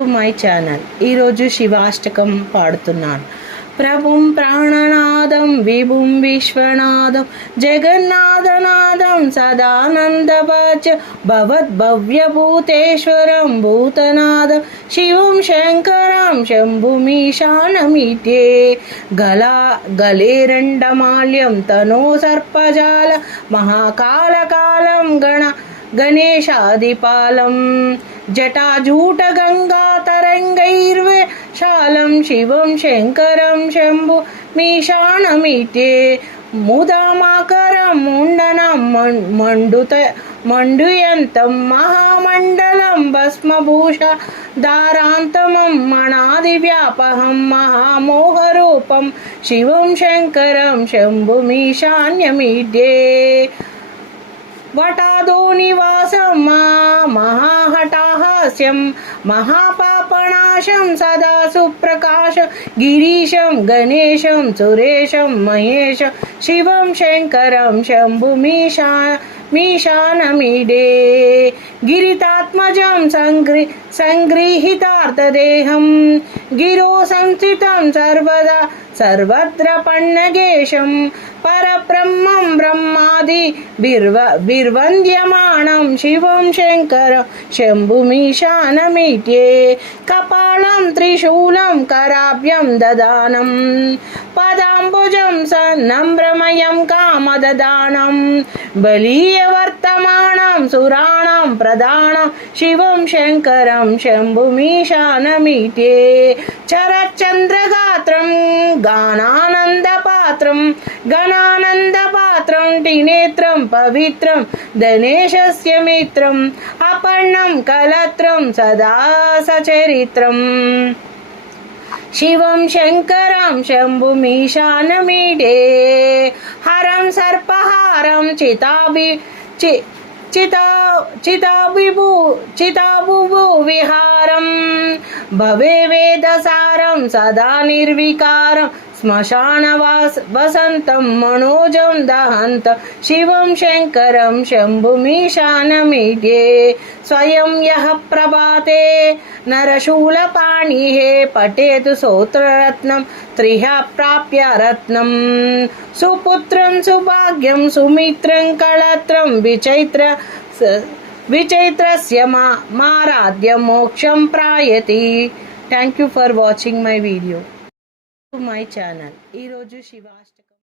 My channel ఈరోజు శివాష్టకం పాడుతున్నాను. ప్రభుం ప్రాణనాదం విభుం విశ్వనాదం జగన్నాథనాదం సదానందవచ భవద్భవ్యభూతేశ్వరం భూతనాదం శివం శంకరం శంభుమీశానమిటే గలా గలేరండమాల్యం తనో సర్పజాల మహాకాలకాలం గణ గణేశాదిపాలం జటాజూటగంగాతరంగైర్వేషాలం శివం శంకరం శంభు మీశానమితే ముదమాకరం ముండనం మం- మండుత మండుయంతం మహామండలం భస్మభూష దారాంతమం మణాది వ్యాపహం మహామోహరూపం శివం శంకరం శంభుమీశాన్యమిదే వటాదో నివాసం మా మహాహటాహాస్యం प्रकाशं सदा सुप्रकाश। गिरीशं, गणेशं, सुरेशं, महेश, शिवं, शङ्करं शम्भुमीशा मीशानमीडे। गिरितात्मजं सङ्गृ सङ्गृहीतार्थदेहं गिरो संस्थितं सर्वदा, सर्वत्र पण्णगेशं परब्रह्मं ब्रह्मादि बिर्व बिर्वन्द्यमाणं शिवं, शङ्कर शम्भुमीशानमीट्ये कपा శంభుమీశానమిటే కపాలం త్రిశూలం కరాభ్యం దదానం పదాంబుజం సన్నంబ్రమయం కామదదానం బలీయవర్తమానం సురాణం ప్రదానం శివం శంకరం శంభుమీశానమిటే చరచంద్రగాత్రం గానానందపాత్రం గణానందపాత్రం టినేత్రం పవిత్రం గణేశస్య మిత్రం అపర్ణం కలత్రం సదా సచరిత్రం శివం శంకరం శంభుమీశానమీడే హరం సర్పహారం చితాభి చి చితా చితాభిభూ చితాభుభు విహారం భవే వేదసారం సదా నిర్వికారం श्मशानवास वसन्तं मनोजं दहन्त, शिवं शङ्करं शम्भुमीशानमीड्ये स्वयं यः प्रभाते, नरशूलपाणिः पठेतु सोत्ररत्नं त्रिः प्राप्य रत्नं। सुपुत्रं सुभाग्यं, सुमित्रं कलत्रं, विचैत्र विचैत्रस्य मा माराध्य मोक्षं प्रायति। Thank you for watching my video my channel. ఈరోజు శివాష్టకం